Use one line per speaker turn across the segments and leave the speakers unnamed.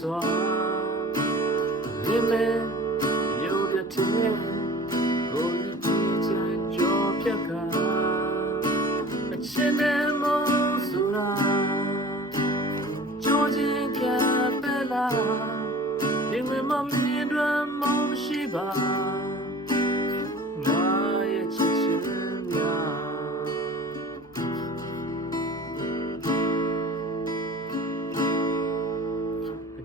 စွာမြင်မဲမြို့ပြတဲ့ကိုယ်ကြည့်ချင်ကြောပြက်ကအချင်းနဲ့မဆိုတာကြိုးချင်းကပဲလားဒီမမမြင်တော့မရှိပါ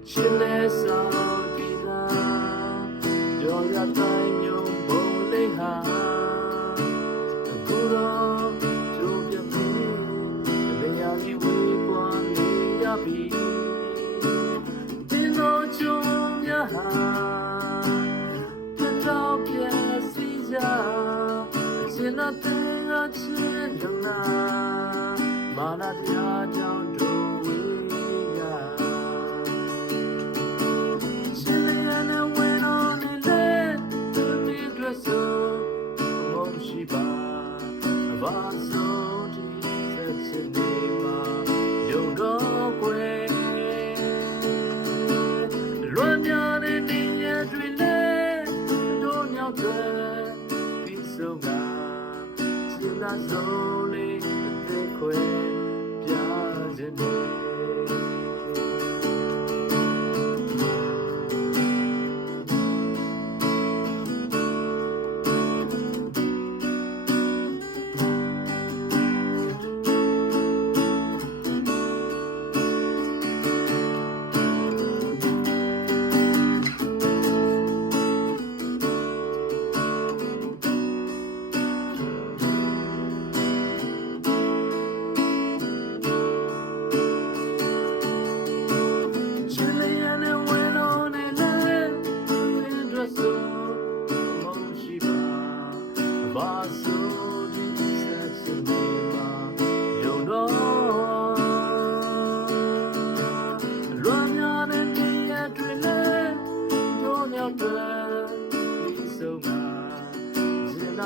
ရှင်နဲ့ဆောင်ပြီးနာရောရတိုင်းညုံဘုံလေးဟာအခုတော့ကျိုးပြပြီအညာကြီးဝေးပွားနေရပြီတင်းတော်ကျုံများဟာတော့ပြစီကြရှင်နဲ့တင်အချင်းလုံးနာမာနတရားကြောင့် 빗소가 지나서